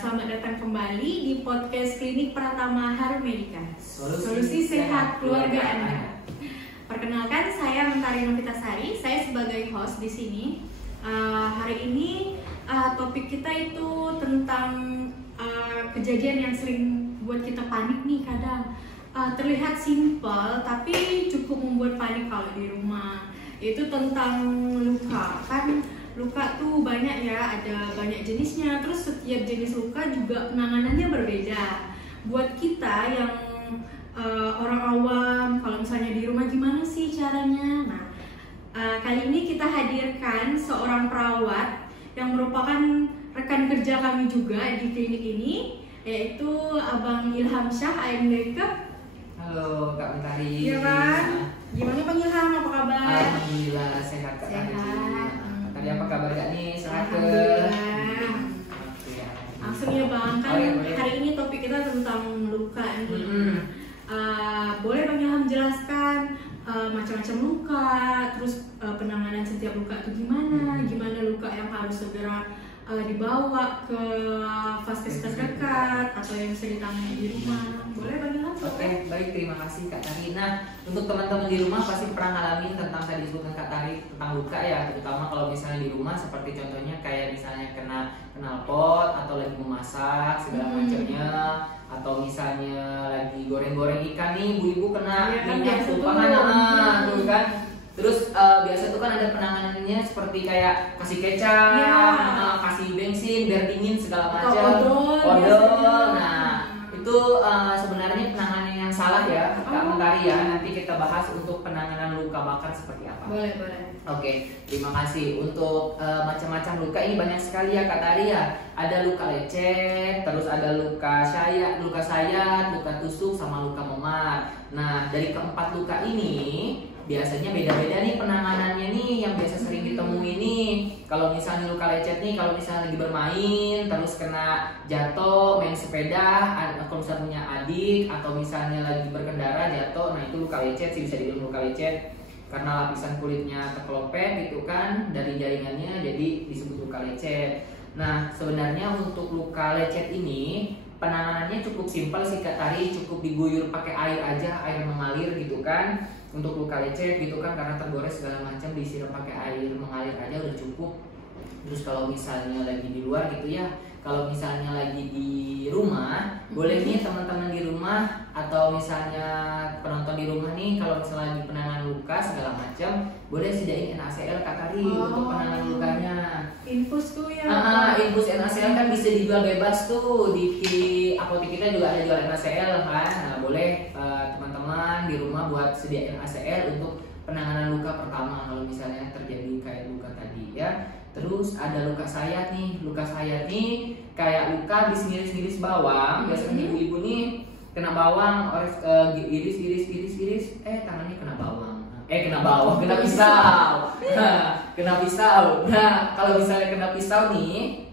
Selamat datang kembali di podcast Klinik Pratama Harum Medika, Solusi Sehat Keluarga Anda. Perkenalkan, saya Mentari Novitasari. Saya sebagai host di sini. Hari ini topik kita itu tentang kejadian yang sering buat kita panik nih kadang. Terlihat simpel tapi cukup membuat panik kalau di rumah. Itu tentang luka. Kan luka tuh banyak ya, ada banyak jenisnya. Terus setiap jenis luka juga penanganannya berbeda. Buat kita yang orang awam, kalau misalnya di rumah gimana sih caranya? Nah, kali ini kita hadirkan seorang perawat yang merupakan rekan kerja kami juga di klinik ini, yaitu Abang Ilham Syah, AMDK. Halo Kak Mentari. Iya kan? Gimana Bang Ilham, apa kabar? Alhamdulillah sehat Kak Mentari. Tadi apa kabar Kak nih? Sehat ke? Langsung ya Bang, kan hari ini topik kita tentang luka nih. Boleh Bang Ilham jelaskan macam-macam luka, terus penanganan setiap luka itu gimana? Gimana luka yang harus segera dibawa ke vaskes terdekat atau yang bisa ditangani di rumah? Boleh Bang Ilham? Oke, baik, terima kasih Kak Tari. Nah, untuk teman-teman di rumah pasti pernah ngalamin tentang tadi disebutkan Kak Tari tentang luka ya, terutama kalau misalnya di rumah seperti contohnya kayak misalnya kena knalpot atau lagi memasak segala macamnya, atau misalnya lagi goreng-goreng ikan nih, ibu-ibu kena minyak tumpahan tuh kan. Terus biasa tuh kan ada penanganannya seperti kayak kasih kecap, kasih bensin biar dingin segala macam, odol. Nah, itu sebenarnya penanganan yang salah ya Kak Mentari ya. Nanti kita bahas untuk penanganan luka bakar seperti apa. Boleh. Oke, terima kasih. Untuk macam-macam luka ini banyak sekali ya Kak Tari ya. Ada luka lecet, terus ada luka sayat, luka tusuk, sama luka memar. Nah, dari keempat luka ini biasanya beda-beda nih penanganannya nih yang biasa sering ditemui nih. Kalau misalnya luka lecet nih, kalau misalnya lagi bermain terus kena jatuh main sepeda, kalau misalnya punya adik atau misalnya lagi berkendara jatuh, nah itu luka lecet sih, bisa dibilang luka lecet karena lapisan kulitnya terkelopet gitu kan dari jaringannya, jadi disebut luka lecet. Nah, sebenarnya untuk luka lecet ini penanganannya cukup simpel sih Kak Tari, cukup diguyur pakai air aja, air mengalir gitu kan. Untuk luka lecet gitu kan karena tergores segala macam, disiram pakai air mengalir aja udah cukup. Terus kalau misalnya lagi di luar gitu ya, kalau misalnya lagi di rumah, boleh nih teman-teman di rumah atau misalnya penonton di rumah nih, kalau misalnya lagi penanganan luka segala macam, boleh sediain NaCl Kak Tari untuk penanganan lukanya. Infus tuh ya. Infus NaCl kan bisa dijual bebas tuh di apotek kita juga ada jual NaCl kan. Nah, boleh teman-teman di rumah buat sediain NaCl untuk penanganan luka pertama kalau misalnya terjadi kayak luka tadi ya. Terus ada luka sayat nih. Luka sayat nih kayak luka diiris-iris bawang. Biasanya ibu-ibu nih kena bawang, iris, tangannya kena bawang. Kena pisau. Kena pisau. Nah, kalau misalnya kena pisau nih,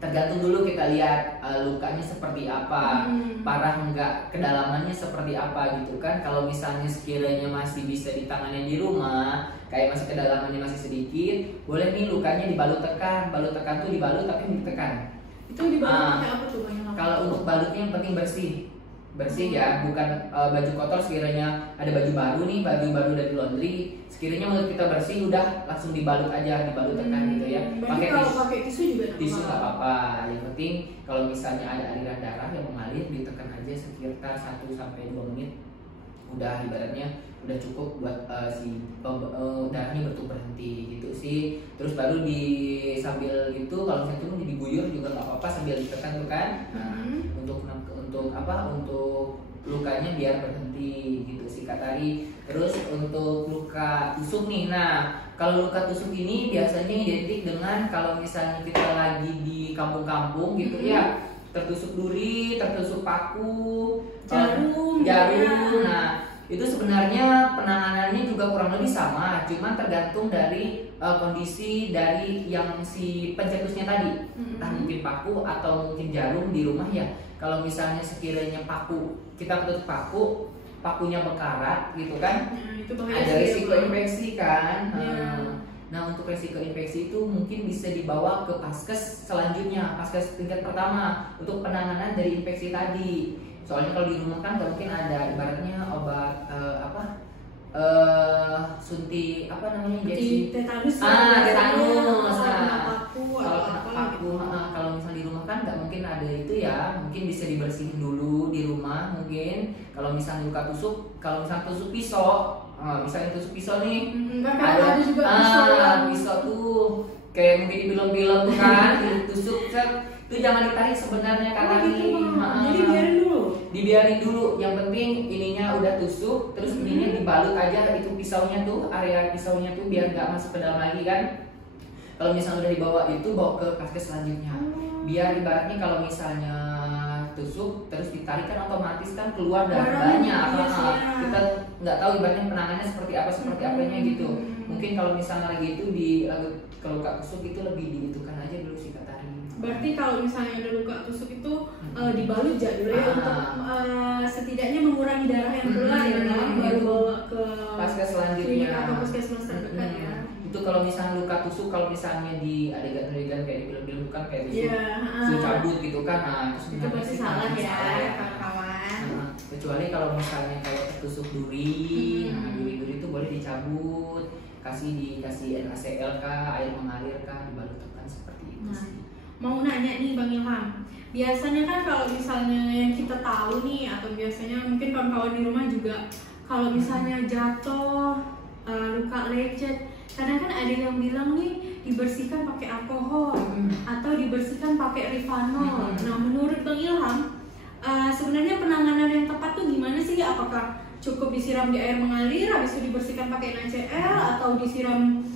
tergantung dulu kita lihat lukanya seperti apa, parah enggak, kedalamannya seperti apa gitu kan. Kalau misalnya sekiranya masih bisa ditangani di rumah, kayak masih kedalamannya masih sedikit, boleh nih lukanya dibalut tekan. Balut tekan tuh dibalut tapi ditekan. Itu dibalut pakai apa tuh Bang? Kalau untuk balutnya yang penting bersih ya, bukan baju kotor. Sekiranya ada baju baru nih, baju baru dari laundry, sekiranya menurut kita bersih udah langsung dibalut aja, dibalut tekan gitu ya. Pakai tisu juga tisu nggak apa-apa. Yang penting kalau misalnya ada aliran darah yang mengalir, ditekan aja sekitar 1-2 menit, udah ibaratnya udah cukup buat si darahnya berhenti gitu sih. Terus baru sambil itu kalau misalnya itu diguyur juga nggak apa-apa sambil ditekan tuh kan. Untuk lukanya biar berhenti gitu sih Kak Tari. Terus untuk luka tusuk nih, nah kalau luka tusuk ini biasanya identik dengan kalau misalnya kita lagi di kampung-kampung gitu ya, tertusuk duri, tertusuk paku, jarum. Nah, itu sebenarnya penanganannya juga kurang lebih sama, cuman tergantung dari kondisi dari yang si pencetusnya tadi. Entah mungkin paku atau mungkin jarum di rumah ya. Kalau misalnya sekiranya paku, kita tutup pakunya berkarat gitu kan, itu ada risiko infeksi kan. Nah untuk resiko infeksi itu mungkin bisa dibawa ke paskes selanjutnya, paskes tingkat pertama untuk penanganan dari infeksi tadi. Soalnya kalau di rumah kan nggak mungkin ada ibaratnya obat suntik apa namanya injeksi tetanus. Tetanus. Kalau Kalau kena paku, kalau misal di rumah kan nggak mungkin ada itu ya, mungkin bisa dibersihin dulu di rumah mungkin. Kalau misalnya luka tusuk, kalau misalnya tusuk pisau, misalnya tusuk pisau nih, ada juga pisau tuh kayak mungkin di film-film tuh kan, tusuk itu jangan ditarik sebenarnya kan gitu, jadi dibiarin dulu. Yang penting ininya udah tusuk, terus ininya dibalut aja itu pisaunya tuh, area pisaunya tuh biar nggak masuk ke dalam lagi kan. Kalau misalnya udah dibawa itu bawa ke paskes selanjutnya. Biar ibaratnya kalau misalnya tusuk terus ditarik kan otomatis kan keluar darahnya. Kita nggak tahu ibaratnya penanganannya seperti apanya gitu. Mungkin kalau misalnya lagi itu kalau luka tusuk itu lebih diitukan aja dulu sih Kak Tari. Berarti kalau misalnya ada luka tusuk itu dibalut aja dulu ya untuk setidaknya mengurangi darah yang keluar ya kan, baru bawa ke paskes selanjutnya atau puskesmas terdekat ya. Itu kalau misalnya luka tusuk, kalau misalnya di adegan-adegan kayak di film-film kan kayak tusuk cabut gitu kan, itu pasti salah ya kawan-kawan. Kecuali kalau misalnya kayak tusuk duri, duri itu boleh dicabut, dikasih NaCl kah, air mengalir kah, dibalutkan seperti itu sih. Mau nanya nih Bang Ilham, biasanya kan kalau misalnya yang kita tahu nih, atau biasanya mungkin kawan-kawan di rumah juga, kalau misalnya jatuh, luka lecet, kadang kan ada yang bilang nih dibersihkan pakai alkohol atau dibersihkan pakai Rivanol. Nah menurut Bang Ilham, sebenarnya penanganan yang tepat tuh gimana sih? Apakah cukup disiram di air mengalir, habis itu dibersihkan pakai NaCl, atau disiram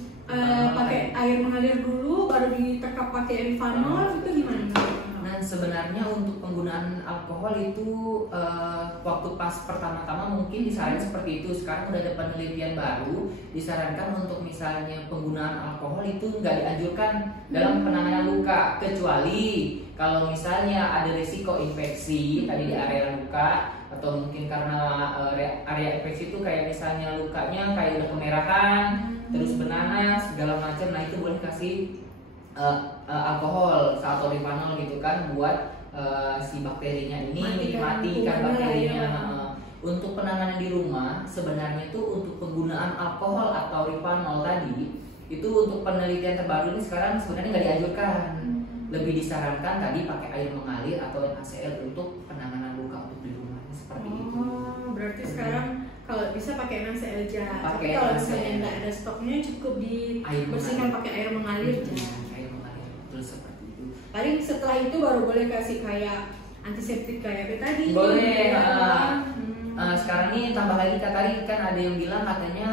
pakai air mengalir dulu baru ditekap pakai Rivanol, itu gimana? Nah sebenarnya untuk penggunaan alkohol itu waktu pas pertama-tama mungkin disarankan seperti itu. Sekarang udah ada penelitian baru disarankan untuk misalnya penggunaan alkohol itu nggak dianjurkan dalam penanganan luka, kecuali kalau misalnya ada risiko infeksi tadi di area luka, atau mungkin karena area infeksi itu kayak misalnya lukanya kayak udah kemerahan, terus bernanas segala macam. Nah itu boleh kasih alkohol atau Rivanol gitu kan, buat si bakterinya ini matikan bakterinya. Untuk penanganan di rumah sebenarnya itu untuk penggunaan alkohol atau Rivanol tadi itu untuk penelitian terbaru ini sekarang sebenarnya nggak dianjurkan. Lebih disarankan tadi pakai air mengalir atau NaCl untuk penanganan luka untuk di rumah seperti itu. Berarti sekarang kalau bisa pakai NaCl aja. Tapi kalau misalnya nggak ada stoknya cukup dibersihkan pakai air mengalir aja. Air mengalir terus seperti itu. Paling setelah itu baru boleh kasih kayak antiseptik kayak tadi. Boleh. Sekarang ini tambah lagi tadi kan ada yang bilang katanya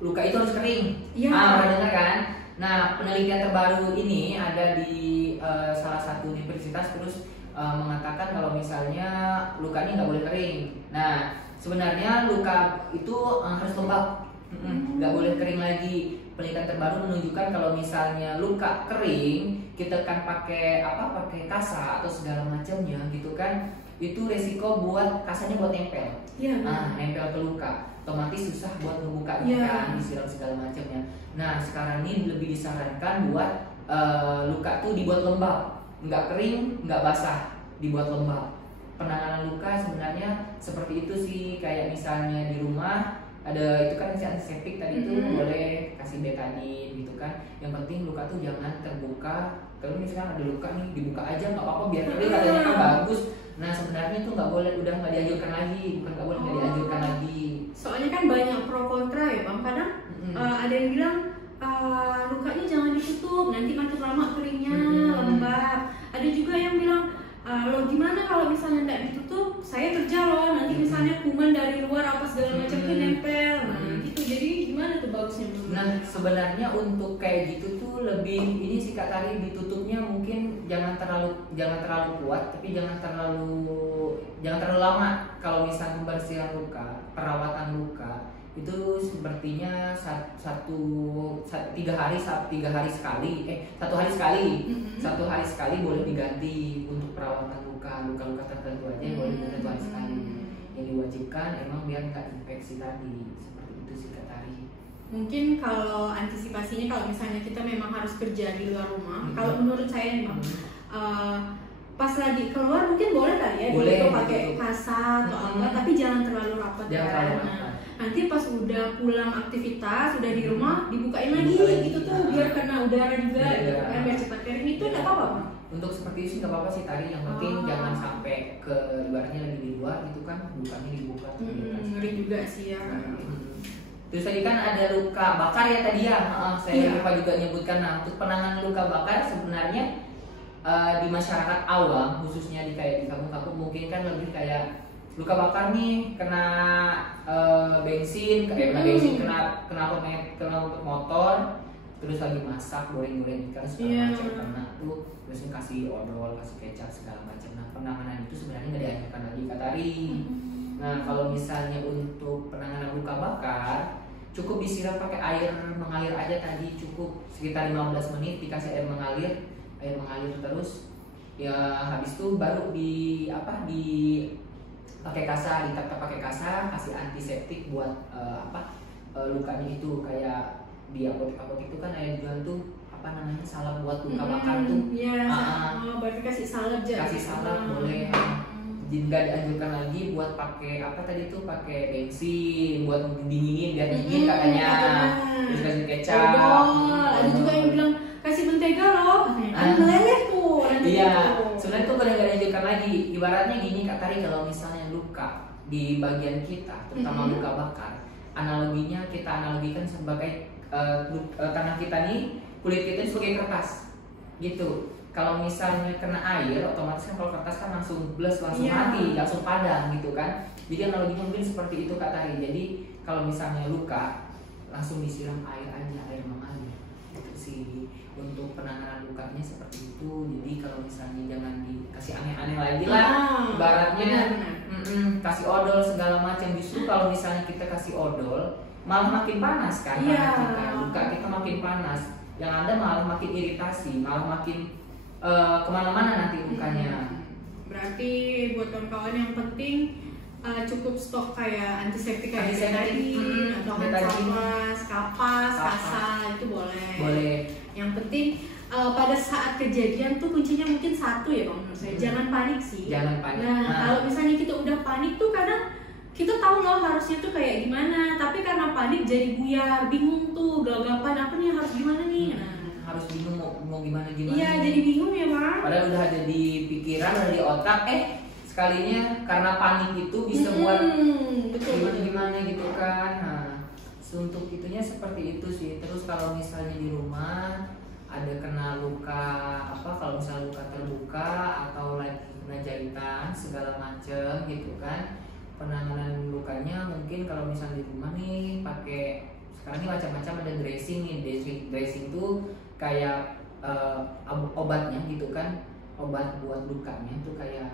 luka itu harus kering. Pernah dengar kan? Nah penelitian terbaru ini ada di salah satu universitas terus mengatakan kalau misalnya lukanya nggak boleh kering. Nah sebenarnya luka itu harus lembab, nggak boleh kering lagi. Penelitian terbaru menunjukkan kalau misalnya luka kering, kita kan pakai kasa atau segala macamnya gitu kan, itu resiko buat kasanya buat nempel, nempel ke luka, otomatis susah buat ngebukanya kan, disiram segala macamnya. Nah sekarang ini lebih disarankan buat luka tuh dibuat lembab, nggak kering, nggak basah, dibuat lembab. Penanganan luka sebenarnya seperti itu sih, kayak misalnya di rumah ada itu kan antiseptik tadi itu boleh kasih betadine gitu kan. Yang penting luka tuh jangan terbuka. Kalau misalkan ada luka nih dibuka aja nggak apa-apa biar kering, katanya kan bagus. Nah sebenarnya itu nggak boleh, udah nggak dianjurkan lagi, bukan nggak boleh, nggak dianjurkan lagi. Soalnya kan banyak pro kontra ya Bang, kadang ada yang bilang lukanya jangan ditutup, nanti makin lama keringnya lembab. Ada juga yang bilang loh gimana kalau misalnya nggak ditutup, saya kerja loh, nanti misalnya kuman dari luar apa segala macam tuh nempel. Nah gitu, jadi gimana tuh bagusnya? Nah sebenarnya untuk kayak gitu tuh lebih ini sih Kak Tari, ditutupnya mungkin jangan terlalu kuat, tapi jangan terlalu lama. Kalau misalnya pembersihan luka, perawatan luka itu sepertinya satu hari sekali boleh diganti untuk perawatan luka tertentu aja boleh satu hari sekali. Yang diwajibkan emang biar nggak infeksi tadi, seperti itu sih Kak Tari. Mungkin kalau antisipasinya kalau misalnya kita memang harus kerja di luar rumah, kalau menurut saya nih Bang, pas lagi keluar mungkin boleh kali ya gitu pakai kasa atau apa, tapi jangan terlalu rapat kan. Nanti pas udah pulang aktivitas, udah di rumah dibukain lagi gitu tuh biar kena udara juga gitu kan, biar cepat kering. Itu nggak apa-apa Bang? Untuk seperti itu nggak apa-apa sih tadi, yang penting jangan sampai ke ibaratnya lagi di luar gitu kan, bukannya dibuka. Ngeri juga sih ya. Terus tadi kan ada luka bakar ya tadi ya, saya lupa juga nyebutkan. Nah, untuk penanganan luka bakar sebenarnya di masyarakat awam, khususnya di kayak di kampung-kampung mungkin kan lebih kayak luka bakar nih kena bensin, kayak kena bensin, kena motor, terus lagi masak goreng-goreng ikan segala macam, karena tuh biasanya kasih odol, kasih kecap segala macam. Nah, penanganan itu sebenarnya nggak dianjurkan lagi Kak Tari. Nah, kalau misalnya untuk penanganan luka bakar, cukup disiram pakai air mengalir aja tadi, cukup sekitar 15 menit dikasih air mengalir terus ya, habis itu baru di pakai kasa, ditata pakai kasa, kasih antiseptik buat lukanya itu. Kayak di apotek itu kan ada jual tuh salep buat luka bakar tuh. Berarti kasih salep aja. Kasih salep boleh. Nggak dianjurkan lagi buat pakai pakai bensin buat dinginin biar dingin katanya. Terus kasih kecap. Ada juga yang bilang kasih mentega loh, kan meleleh tuh. Iya, sebenarnya tuh nggak dianjurkan lagi. Ibaratnya gini Kak Tari, kalau misalnya luka di bagian kita, terutama luka bakar, analoginya kita analogikan sebagai tangan kita nih, kulit kita sebagai kertas, gitu. Kalau misalnya kena air, otomatis kan kalau kertas kan langsung mati, langsung padam gitu kan. Jadi analoginya mungkin seperti itu Kak Tari. Jadi kalau misalnya luka, langsung disiram air aja, air mengalir. Gitu sih untuk penanganan lukanya seperti itu. Jadi kalau misalnya jangan dikasih aneh-aneh lagi lah. Ibaratnya kasih odol segala macam. Justru kalau misalnya kita kasih odol, malah makin panas kan luka kita makin panas. Yang ada malah makin iritasi, malah makin kemana-mana nanti lukanya. Berarti buat kawan-kawan yang penting cukup stok kayak antiseptik kayak tadi, atau kapas, kasa itu boleh. Yang penting pada saat kejadian tuh kuncinya mungkin satu ya Bang menurut saya, jangan panik sih. Jangan panik. Nah, kalau misalnya kita udah panik tuh kadang kita tahu loh harusnya tuh kayak gimana, tapi karena panik jadi buyar, bingung tuh gagapan apa nih harus gimana nih. Harus bingung mau gimana. Iya, jadi bingung ya Bang. Padahal udah ada di pikiran, udah di otak, sekalinya karena panik itu bisa buat gimana gitu kan. Nah, untuk itunya seperti itu sih. Terus kalau misalnya di rumah ada kena luka kalau misalnya luka terbuka atau lagi kena jahitan segala macem gitu kan, penanganan lukanya mungkin kalau misalnya di rumah nih pakai, sekarang ini macam-macam ada dressing nih. Dressing tuh kayak obatnya gitu kan, obat buat lukanya tuh kayak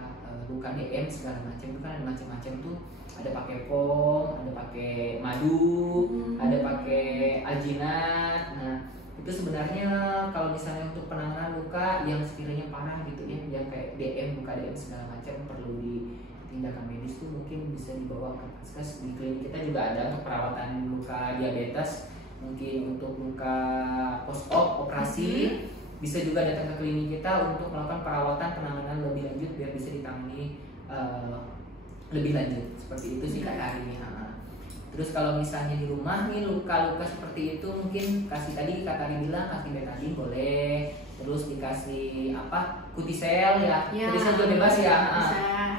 luka DM segala macam itu kan ada macam-macam tuh, ada pakai pom, ada pakai madu, ada pakai alginat. Nah, itu sebenarnya kalau misalnya untuk penanganan luka yang sekiranya parah gitu ya, yang kayak DM, luka DM segala macam perlu tindakan medis tuh mungkin bisa dibawa ke Paskes. Di klinik kita juga ada untuk perawatan luka diabetes, mungkin untuk luka post-op operasi bisa juga datang ke klinik kita untuk melakukan perawatan penanganan lebih lanjut biar bisa ditangani lebih lanjut. Seperti itu sih Kak hari ini. Terus kalau misalnya di rumah nih luka-luka seperti itu mungkin tadi Kak Tari bilang kasih betadine boleh, terus dikasih kutisel ya. Kutisel juga bebas ya.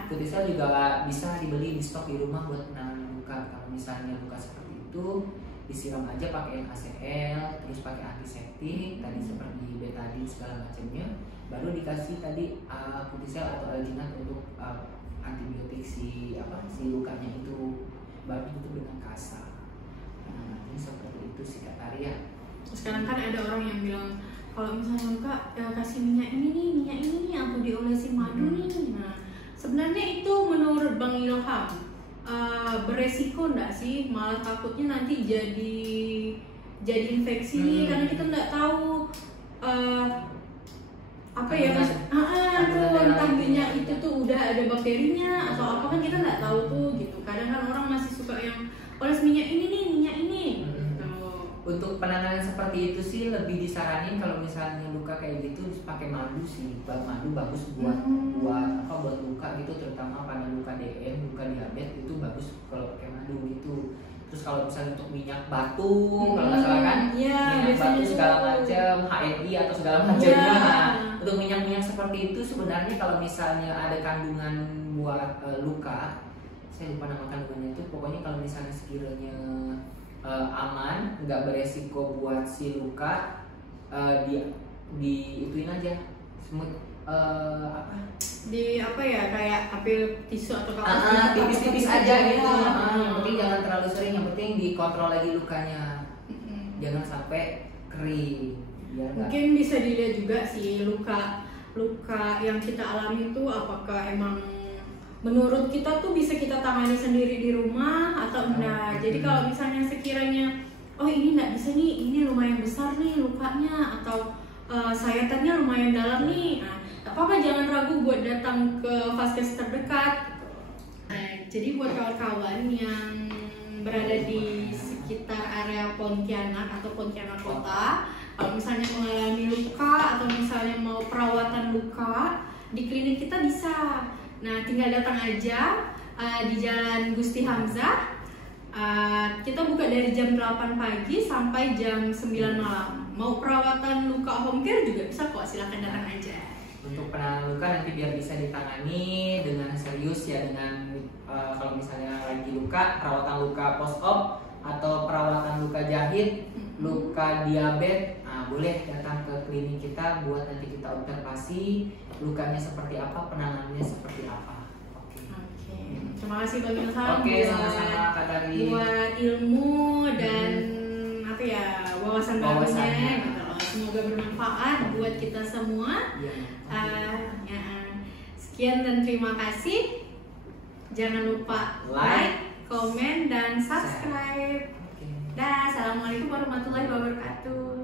Kutisel juga bisa dibeli di stok di rumah buat penanganan luka. Kalau misalnya luka seperti itu disiram aja pakai NaCl, terus pakai antiseptik tadi seperti betadine segala macamnya, baru dikasih tadi kutisel atau alginat untuk antibiotik si lukanya itu, baru ditutup dengan kasa. Nah, ini seperti itu sih Kak Tari ya. Sekarang kan ada orang yang bilang kalau misalnya luka kasih minyak ini nih atau diolesin madu nih. Nah, sebenarnya itu menurut Bang Ilham beresiko enggak sih? Malah takutnya nanti jadi infeksi nih, karena kita nggak tahu entah minyak itu tuh udah ada bakterinya atau apa, kan kita nggak tahu tuh gitu. Kadang kan orang masih suka yang oles minyak ini. Untuk penanganan seperti itu sih lebih disaranin kalau misalnya luka kayak gitu pakai madu sih. Madu bagus buat luka gitu, terutama pada luka DM, luka diabetes itu bagus kalau pakai madu gitu. Terus kalau misalnya untuk minyak batu, kalau nggak salah kan, minyak batu segala macam, HNI atau segala macamnya. Nah, untuk minyak-minyak seperti itu sebenarnya kalau misalnya ada kandungan buat luka, saya lupa nama kandungannya itu, pokoknya kalau misalnya sekiranya aman, nggak beresiko buat si luka, di ituin aja, semut kayak ambil tisu atau kapas tipis-tipis aja gitu. Yang penting jangan terlalu sering, yang penting dikontrol lagi lukanya, jangan sampai kering. Mungkin bisa dilihat juga sih luka yang kita alami itu apakah emang menurut kita tuh bisa kita tangani sendiri di rumah atau enggak. Jadi kalau misalnya sekiranya ini enggak bisa nih, ini lumayan besar nih lukanya, atau sayatannya lumayan dalam nih, apa-apa jangan ragu buat datang ke vaskes terdekat. Jadi buat kawan-kawan yang berada di sekitar area Pontianak atau Pontianak Kota, kalau misalnya mengalami luka atau misalnya mau perawatan luka, di klinik kita bisa. Nah, tinggal datang aja di Jalan Gusti Hamzah. Kita buka dari jam 8 pagi sampai jam 9 malam. Mau perawatan luka home care juga bisa kok, silakan datang aja. Untuk penanganan luka nanti biar bisa ditangani dengan serius ya, dengan kalau misalnya lagi luka, perawatan luka post op atau perawatan luka jahit, luka diabetes, boleh datang ke klinik kita buat nanti kita observasi lukanya seperti apa, penanganannya seperti apa. Oke. Terima kasih Bang Ilham. Sama-sama Kak Tari. Buat ilmu dan wawasan barunya gitu loh. Semoga bermanfaat buat kita semua. Sekian dan terima kasih. Jangan lupa like, komen, dan subscribe. Assalamualaikum warahmatullahi wabarakatuh.